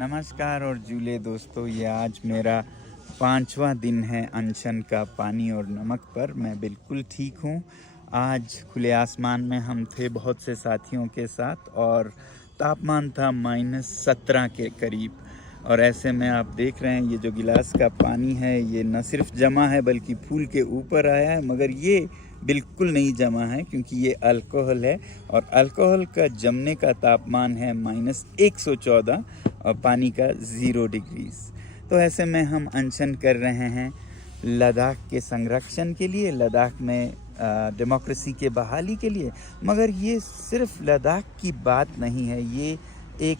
नमस्कार और जूले दोस्तों, ये आज मेरा 5वां दिन है अनशन का पानी और नमक पर। मैं बिल्कुल ठीक हूँ। आज खुले आसमान में हम थे बहुत से साथियों के साथ और तापमान था -17 के करीब। और ऐसे में आप देख रहे हैं ये जो गिलास का पानी है ये न सिर्फ जमा है बल्कि फूल के ऊपर आया है, मगर ये बिल्कुल नहीं जमा है क्योंकि ये अल्कोहल है और अल्कोहल का जमने का तापमान है -114 और पानी का 0 डिग्रीज। तो ऐसे में हम अनशन कर रहे हैं लद्दाख के संरक्षण के लिए, लद्दाख में डेमोक्रेसी के बहाली के लिए। मगर ये सिर्फ लद्दाख की बात नहीं है, ये एक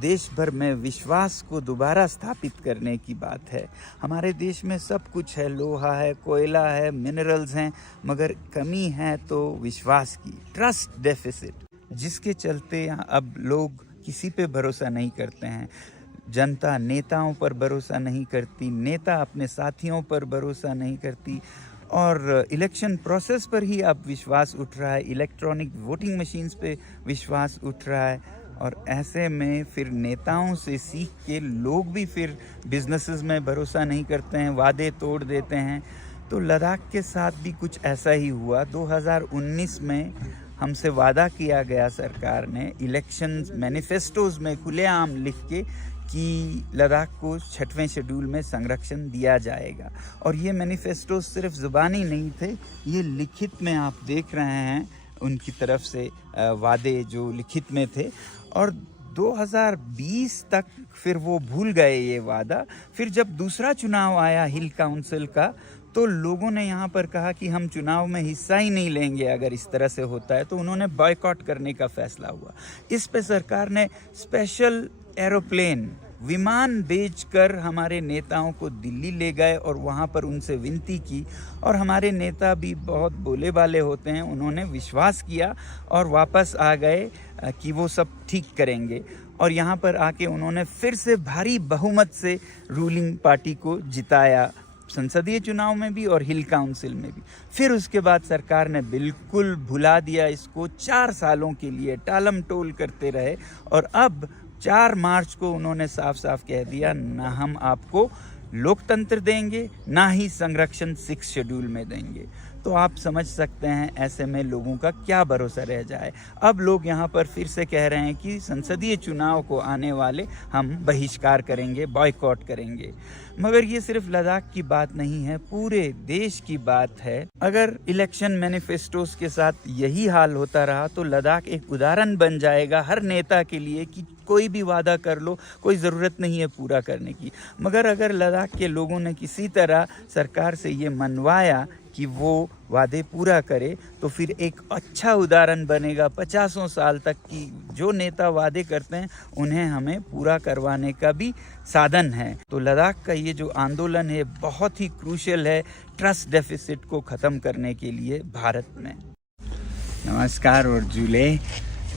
देश भर में विश्वास को दोबारा स्थापित करने की बात है। हमारे देश में सब कुछ है, लोहा है, कोयला है, मिनरल्स हैं, मगर कमी है तो विश्वास की, ट्रस्ट डेफिसिट, जिसके चलते अब लोग किसी पे भरोसा नहीं करते हैं। जनता नेताओं पर भरोसा नहीं करती, नेता अपने साथियों पर भरोसा नहीं करती और इलेक्शन प्रोसेस पर ही अब विश्वास उठ रहा है, इलेक्ट्रॉनिक वोटिंग मशीन्स पे विश्वास उठ रहा है। और ऐसे में फिर नेताओं से सीख के लोग भी फिर बिजनेसेस में भरोसा नहीं करते हैं, वादे तोड़ देते हैं। तो लद्दाख के साथ भी कुछ ऐसा ही हुआ। 2019 में हमसे वादा किया गया सरकार ने इलेक्शन मैनिफेस्टोज में खुलेआम लिख के कि लद्दाख को 6वें शेड्यूल में संरक्षण दिया जाएगा। और ये मैनिफेस्टो सिर्फ ज़ुबानी नहीं थे, ये लिखित में आप देख रहे हैं उनकी तरफ से वादे जो लिखित में थे। और 2020 तक फिर वो भूल गए ये वादा। फिर जब दूसरा चुनाव आया हिल काउंसिल का, तो लोगों ने यहाँ पर कहा कि हम चुनाव में हिस्सा ही नहीं लेंगे अगर इस तरह से होता है, तो उन्होंने बॉयकॉट करने का फैसला हुआ। इस पे सरकार ने स्पेशल एरोप्लेन, विमान भेजकर हमारे नेताओं को दिल्ली ले गए और वहाँ पर उनसे विनती की। और हमारे नेता भी बहुत भोले भाले होते हैं, उन्होंने विश्वास किया और वापस आ गए कि वो सब ठीक करेंगे। और यहाँ पर आके उन्होंने फिर से भारी बहुमत से रूलिंग पार्टी को जिताया, संसदीय चुनाव में भी और हिल काउंसिल में भी। फिर उसके बाद सरकार ने बिल्कुल भुला दिया इसको, 4 सालों के लिए टालम टोल करते रहे। और अब 4 मार्च को उन्होंने साफ साफ कह दिया, ना हम आपको लोकतंत्र देंगे, ना ही संरक्षण 6 शेड्यूल में देंगे। तो आप समझ सकते हैं ऐसे में लोगों का क्या भरोसा रह जाए। अब लोग यहाँ पर फिर से कह रहे हैं कि संसदीय चुनाव को आने वाले हम बहिष्कार करेंगे, बॉयकॉट करेंगे। मगर ये सिर्फ लद्दाख की बात नहीं है, पूरे देश की बात है। अगर इलेक्शन मैनिफेस्टोस के साथ यही हाल होता रहा तो लद्दाख एक उदाहरण बन जाएगा हर नेता के लिए कि कोई भी वादा कर लो, कोई ज़रूरत नहीं है पूरा करने की। मगर अगर लद्दाख के लोगों ने किसी तरह सरकार से ये मनवाया कि वो वादे पूरा करे, तो फिर एक अच्छा उदाहरण बनेगा 50 साल तक कि जो नेता वादे करते हैं उन्हें हमें पूरा करवाने का भी साधन है। तो लद्दाख का ये जो आंदोलन है बहुत ही क्रूशियल है ट्रस्ट डेफिसिट को ख़त्म करने के लिए भारत में। नमस्कार और जूले,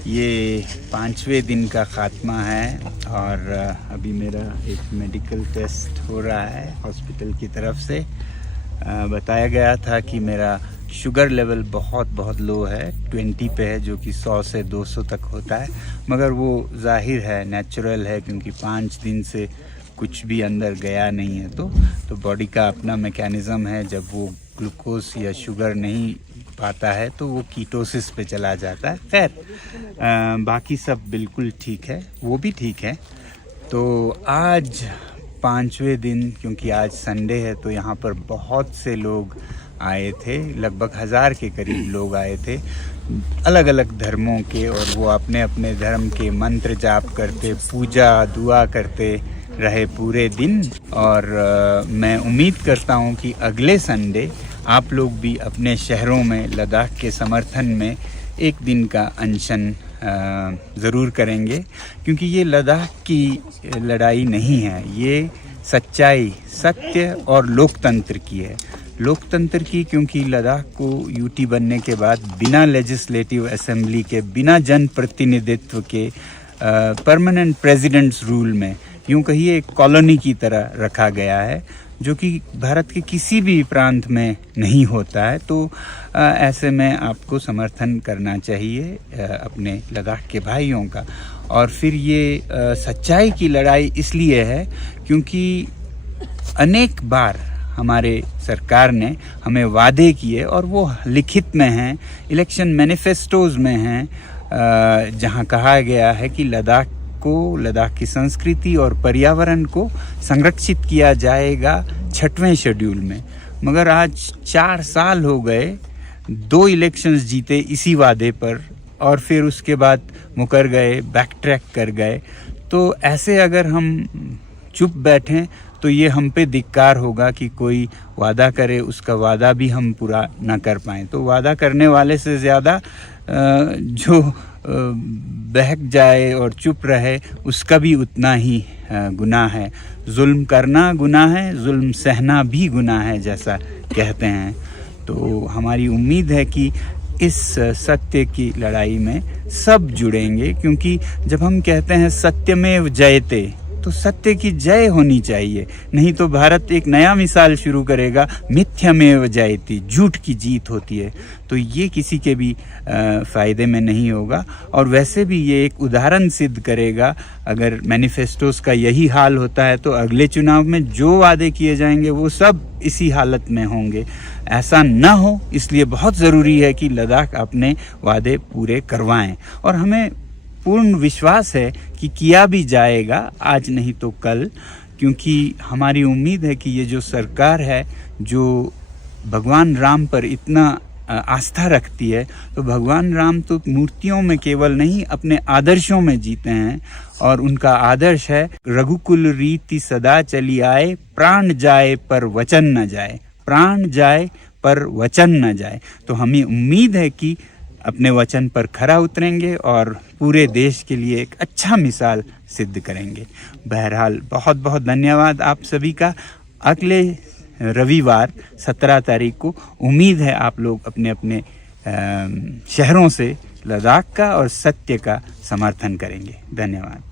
ये 5वें दिन का ख़ात्मा है और अभी मेरा एक मेडिकल टेस्ट हो रहा है हॉस्पिटल की तरफ से। बताया गया था कि मेरा शुगर लेवल बहुत लो है, 20 पे है, जो कि 100 से 200 तक होता है। मगर वो जाहिर है, नेचुरल है, क्योंकि 5 दिन से कुछ भी अंदर गया नहीं है। तो बॉडी का अपना मैकेनिज़्म है, जब वो ग्लूकोज या शुगर नहीं पाता है तो वो कीटोसिस पे चला जाता है। खैर बाकी सब बिल्कुल ठीक है, वो भी ठीक है। तो आज 5वें दिन, क्योंकि आज संडे है, तो यहाँ पर बहुत से लोग आए थे, लगभग 1000 के करीब लोग आए थे, अलग अलग धर्मों के। और वो अपने अपने धर्म के मंत्र जाप करते, पूजा दुआ करते रहे पूरे दिन। और मैं उम्मीद करता हूँ कि अगले संडे आप लोग भी अपने शहरों में लद्दाख के समर्थन में एक दिन का अनशन ज़रूर करेंगे, क्योंकि ये लद्दाख की लड़ाई नहीं है, ये सच्चाई, सत्य और लोकतंत्र की है। लोकतंत्र की, क्योंकि लद्दाख को यूटी बनने के बाद बिना लेजिस्लेटिव असेंबली के, बिना जन प्रतिनिधित्व के परमानेंट प्रेसिडेंट्स रूल में, यूँ कहिए एक कॉलोनी की तरह रखा गया है, जो कि भारत के किसी भी प्रांत में नहीं होता है। तो ऐसे में आपको समर्थन करना चाहिए अपने लद्दाख के भाइयों का। और फिर ये सच्चाई की लड़ाई इसलिए है क्योंकि अनेक बार हमारे सरकार ने हमें वादे किए और वो लिखित में हैं, इलेक्शन मैनिफेस्टोज में हैं, जहां कहा गया है कि लद्दाख की संस्कृति और पर्यावरण को संरक्षित किया जाएगा 6वें शेड्यूल में। मगर आज 4 साल हो गए, 2 इलेक्शंस जीते इसी वादे पर और फिर उसके बाद मुकर गए, बैक ट्रैक कर गए। तो ऐसे अगर हम चुप बैठें तो ये हम पे धिक्कार होगा कि कोई वादा करे, उसका वादा भी हम पूरा ना कर पाएँ। तो वादा करने वाले से ज़्यादा जो बहक जाए और चुप रहे उसका भी उतना ही गुनाह है। जुल्म करना गुनाह है, जुल्म सहना भी गुनाह है, जैसा कहते हैं। तो हमारी उम्मीद है कि इस सत्य की लड़ाई में सब जुड़ेंगे, क्योंकि जब हम कहते हैं सत्यमेव जयते तो सत्य की जय होनी चाहिए, नहीं तो भारत एक नया मिसाल शुरू करेगा, मिथ्यामेव जयते, झूठ की जीत होती है। तो ये किसी के भी फ़ायदे में नहीं होगा। और वैसे भी ये एक उदाहरण सिद्ध करेगा, अगर मैनिफेस्टोस का यही हाल होता है तो अगले चुनाव में जो वादे किए जाएंगे वो सब इसी हालत में होंगे। ऐसा न हो, इसलिए बहुत ज़रूरी है कि लद्दाख अपने वादे पूरे करवाएं। और हमें पूर्ण विश्वास है कि किया भी जाएगा, आज नहीं तो कल, क्योंकि हमारी उम्मीद है कि ये जो सरकार है जो भगवान राम पर इतना आस्था रखती है, तो भगवान राम तो मूर्तियों में केवल नहीं अपने आदर्शों में जीते हैं। और उनका आदर्श है रघुकुल रीति सदा चली आए, प्राण जाए पर वचन न जाए, प्राण जाए पर वचन न जाए। तो हमें उम्मीद है कि अपने वचन पर खरा उतरेंगे और पूरे देश के लिए एक अच्छा मिसाल सिद्ध करेंगे। बहरहाल बहुत बहुत धन्यवाद आप सभी का। अगले रविवार 17 तारीख को उम्मीद है आप लोग अपने अपने शहरों से लद्दाख का और सत्य का समर्थन करेंगे। धन्यवाद।